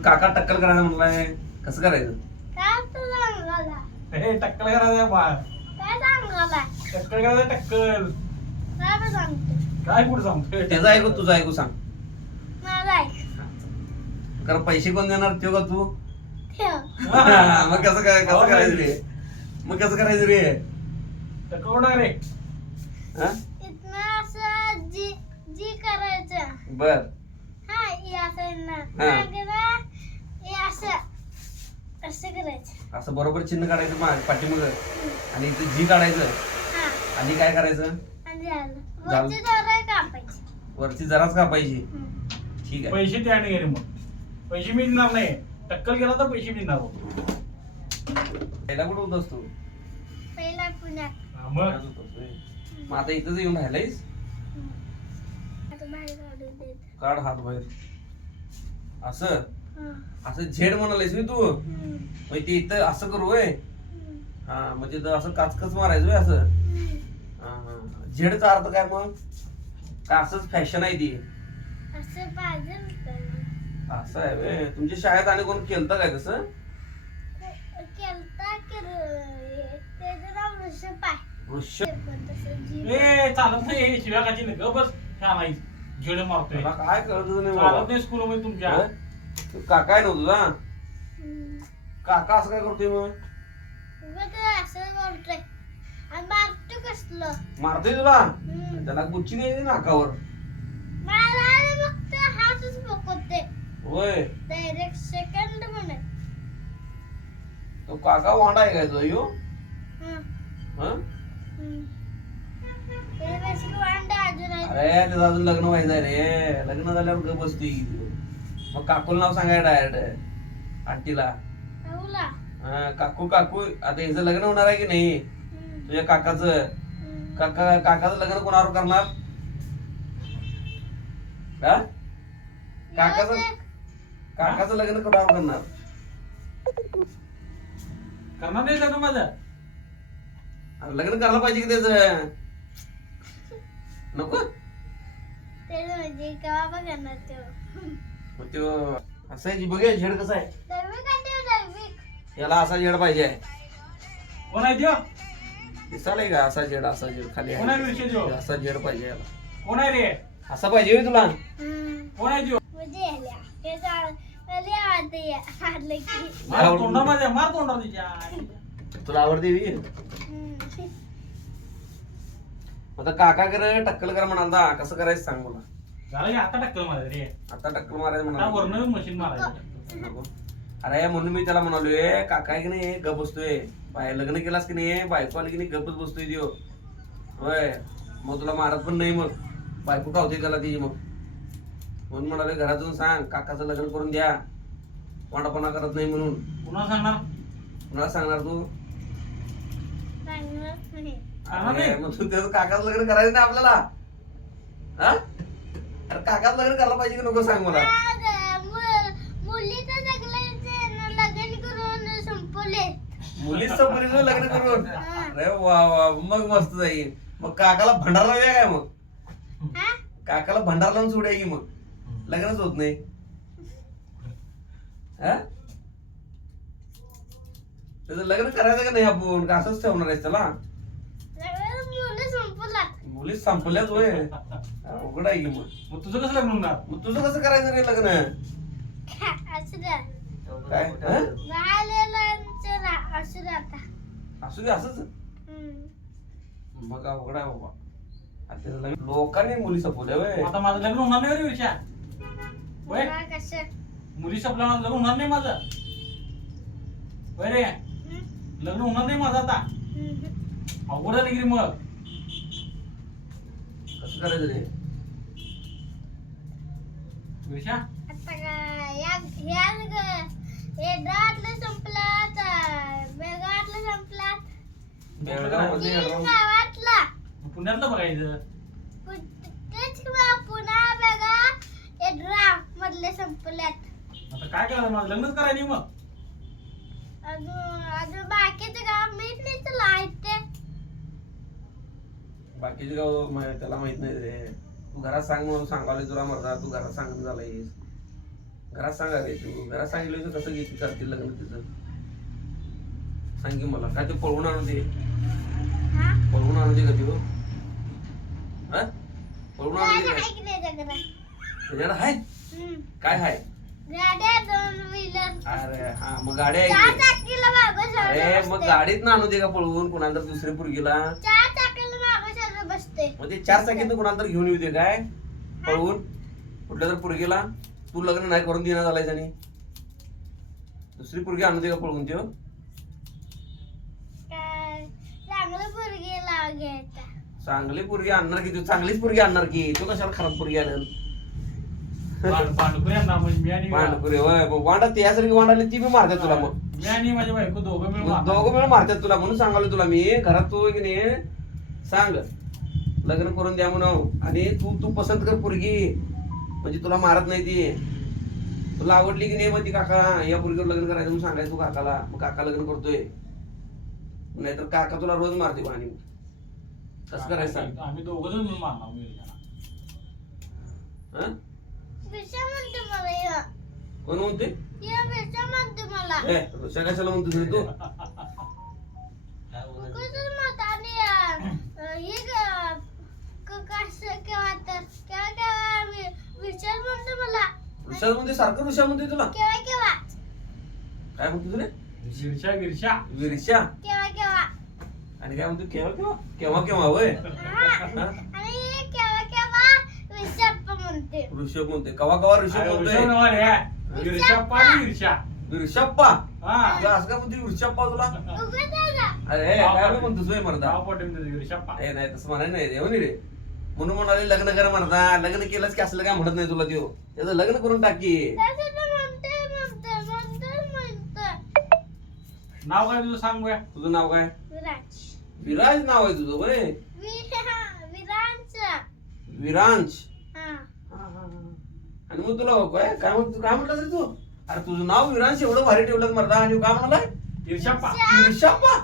काका टक्कल करायचं म्हणलाय, कसं करायचं? हे टक्कल करायचं बाळ, टक्कल करायचं टक्कल. काय कुठं सांगतोय? त्याचं ऐकू तुझं ऐकू सांग. कारण पैसे कोण देणार त्यो का तू? मग कसं करायचं रे? मग कसं करायचं रे? टक्कल रे. हा? बर असं बरोबर चिन्ह काढायचं पाठीमाग आणि इथे जी काढायचं आणि काय करायचं? वरची जराच कापायची. ठीक आहे. पैसे त्याने गेले मग. पैसे मिळणार नाही. टक्कल केला तर पैसे मिळणार. पहिला कुठं होतास तू? हा, मग मग आता इथंच येऊन राहिलायस? काढ हात बाहेर. असं असं झेड म्हणालीस मी तू? मग ते इथं असं करू होय? हा म्हणजे असं काचकच मारायचं होय असं? झेडचा अर्थ काय मग? का असंच फॅशन आहे ती? असं आहे व्हय. तुमच्या शाळेत आणि कोण केलतं काय तसं? वृक्ष ए चालत नाही. शिव्या काची नाही. बस छान आहे. झेड मारतोय. मला काय कळतं नाही चालत बाबा. नाही स्कूल मध्ये तुमच्या. काका आहे नव्हतं ना? काका असं काय करतोय मग? मारतोय तुला? त्याला गुच्ची नाही नाकावर. होय. तो काका वांडा आहे काय तो ह्यो? हं? अरे त्याचं अजून लग्न व्हायचंय रे. लग्न झाल्यावर गप बसतोय की तो. मग काकूला नाव सांगाय डायरेक्ट आंटीला. काकू काकू आता हिचं लग्न होणार आहे की नाही तुझ्या काकाचं? काकाचं लग्न कोणावर करणार? काकाचं लग्न कोणावर करणार? करणार नाही लग्न माझं. लग्न करायला पाहिजे की त्याच. नको मग त्यो असं आहे की बघूया झेड कसा आहे. याला असा झेड पाहिजे. कोण आहे त्यो? दिसालाय का असा झेड खाली कोण आहे विषय त्यो? असा झेड पाहिजे याला. कोण आहे रे? असा पाहिजे होय तुला? कोण आहे त्यो? आवडतं. तोंडामध्ये मार तोंडा तिच्या. तुला आवडते बी? आता काका कर टक्कल करा म्हणाला. कसं करायचं सांग मला. झालं की आता टक्कल मारायचं रे. आता टक्कल मारायचं आता म्हणाला. वरनं मशीन मारायचं. अरे म्हणून मी त्याला म्हणालोय काका आहे की नाही गप बसतोय. लग्न केलास की नाही बायको आली की नाही गपच बसतोय त्यो. होय मग तुला मारत पण नाही. मग बायको खावते त्याला ती. मग म्हणून म्हणाले घरातून सांग काकाचं लग्न करून द्या. वांडापणा करत नाही म्हणून. पुन्हा सांगणार? कुणाला सांगणार तू? सांगणार नाही. मग तू त्याचं काकाचं लग्न करायचं नाही आपल्याला? हा अरे काकाचं लग्न करायला पाहिजे की नको सांग मला. मुलीच संपली लग्न करून? अरे वा वा मग मस्त जाईल. मग काकाला भंडार लावूया काय? मग काकाला भंडार लावून सोडूया की मग. लग्नच होत नाही. त्याचं लग्न करायचं का नाही आपण? का असंच ठेवणार आहेस त्याला? मुलीच संपल्याच होय. उघड आहे की मग. मग तुझं कसं लग्न होणार? मग तुझं कसं करायचं रे लग्न? काय असू दे असंच. मग अवघड आहे बाबा. आता त्याचं लग्न लोकांनी मुली संपवल्या होय. आता माझं लग्न होणार नाही रे विषया. होय मुली संपल्या लग्न होणार नाही माझं. होय रे लग्न होणार नाही माझं आता. अवघड झाली की मग. कसं करायचं रे? विषया पुण्यातलं बघायचं. आता काय करायचं माझं लग्नच करायचं मग. बाकीचे गाव त्याला माहित नाही रे. तू घरात सांग म्हणून सांगावले तुला मर्दा. तू घरात सांगून झालायस. घरात सांगा रे तू, घरात सांगितलं तर कसं घेते करतील लग्न तिचं? सांग की मला, काय ते पळवून आणू दे, पळवून आणू दे का ते? हा पळवून आणू दे काय? त्याच्याकडे हाय काय हाय? अरे हा मग गाड्या आहे. अरे मग गाडीत ना आणू दे का पळवून कोणाला तर दुसऱ्या पोरगीला? मग ते 4 चाकीत कोणाला तर घेऊन येऊ दे काय पळवून कुठल्या तर पोरगीला? तू लग्न नाही करून देणार झालाय आणि दुसरी पोरगी आणू दे का पळवून त्यो? चांगली पोरगी आणणार की तू? चांगलीच पोरगी आणणार की तू? कशाला खराब पोरगी आणणार? भांडकुरे आणणार म्हणजे मी आणि वांडपुरे होय वांडा त्यासारखी वांडाली ती बी मारतात तुला. मग मी आणि माझी बायको दोघं मिळून मग मारणार. दोघं मिळून मारतात तुला. म्हणून सांगालो तुला मी घरात तू की नाही सांग लग्न करून द्या म्हणून. आणि तू पसंत कर पोरगी म्हणजे तुला मारत नाही ती. तुला आवडली की नाही मग ती काका या पोरगीवर लग्न करायचं म्हणून सांगायचं तू काकाला. मग काका लग्न करतोय नाहीतर काका तुला रोज मारते आणि कसं करायचं सांग? आम्ही दोघं जण मिळून मारणार मुलीला. हं? कोण म्हणते? ऋषा कशाला म्हणतो रे तू? ऋषा म्हणते सारखं ऋषा म्हणते तुला? काय म्हणतो तुला? विरशा विरशा आणि काय म्हणतो केव्हा केव्हा केव्हा केव्हा होय? ऋषभ म्हणते कवा कवा ऋषभ म्हणतोय. विरशप्पा असं काय म्हणते विरशप्पा तुला? अरे काय म्हणतोस होय मर्दा? ए नाही तसं म्हणाय नाही रे रे म्हणून म्हणाले लग्न कर मर्दा. लग्न केलंच की असलं काय म्हणत नाही तुला त्यो. त्याचं लग्न करून टाकी. नाव काय तुझं सांग बघा. तुझं नाव काय? विराज नाव आहे तुझं होय? विरांश. आणि मग तुला काय म्हटलं रे तू? अरे तुझं नाव विरांश एवढं भारी ठेवलं मर्दा आणि काय म्हणालाय? विरशाप्पा. विरशप्पा.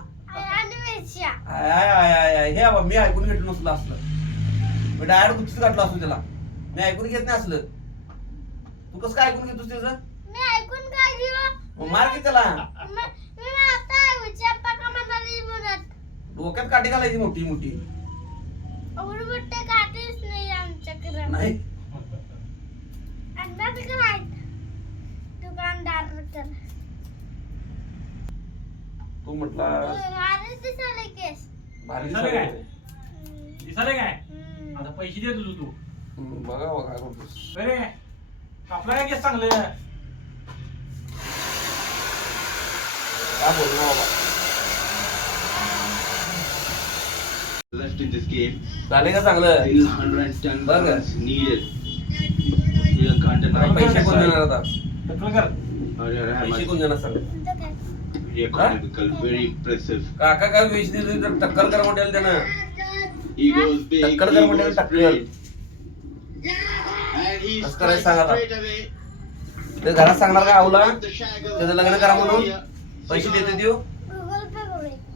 हे बाबा मी ऐकून घेतलं नसलं असलं. मी डायरेक्ट गुच्चीत घातलं असतो त्याला. मी ऐकून घेत नाही असलं. तू कसं काय ऐकून घेतोस त्याचं? मार की त्याला. डोक्यात काठी घालायची मोठी मोठी. नाही तू म्हटला भारी दिसायला काय? दिसायला काय? आता पैसे दे तुझं तू. बघा बघा काय करतोस. अरे आपलं काय केस चांगलं काय बोलू बाबा. Left in this game. झाले का चांगलं? Still 110 बघ. runs needed. Sri Lanka under आता पैसे कोण देणार आता? टक्कल कर. पैसे कोण देणार सांग? Very economical, very impressive. काका काय विष दिली तर टक्कल कर म्हणेल त्यानं. He goes big, he टक्कल कर म्हणेल goes टक्कल. straight. And he's कसं करायचं सांग आता? straight away. ते घरात सांगणार का आवला The shagger. त्याचं लग्न करा म्हणून पैसे देते देऊ?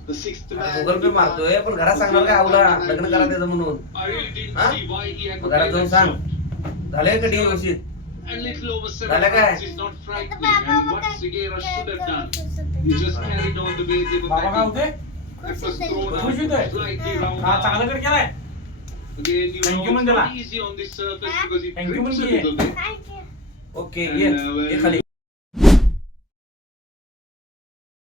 The sixth man. गुगल पे मारतोय पण घरात सांगणार का आवला लग्न करा त्याचं म्हणून? I really didn't Huh? see why he had मग to घरात play जाऊन that सांग. shot. झाले कधी व्यवस्थित? And little over 7 Dale, guy. runs is not frightening. And what Segera should have done, he just carried on the way they were बाबा काय batting. होते? It was thrown खुश होतोय? out slightly round. हा चांगलं कर केलाय. Again, you Thank know, you, it's Mandela. not easy on this surface because it Thank you, drips a Mandela. little bit. Okay ये खाली.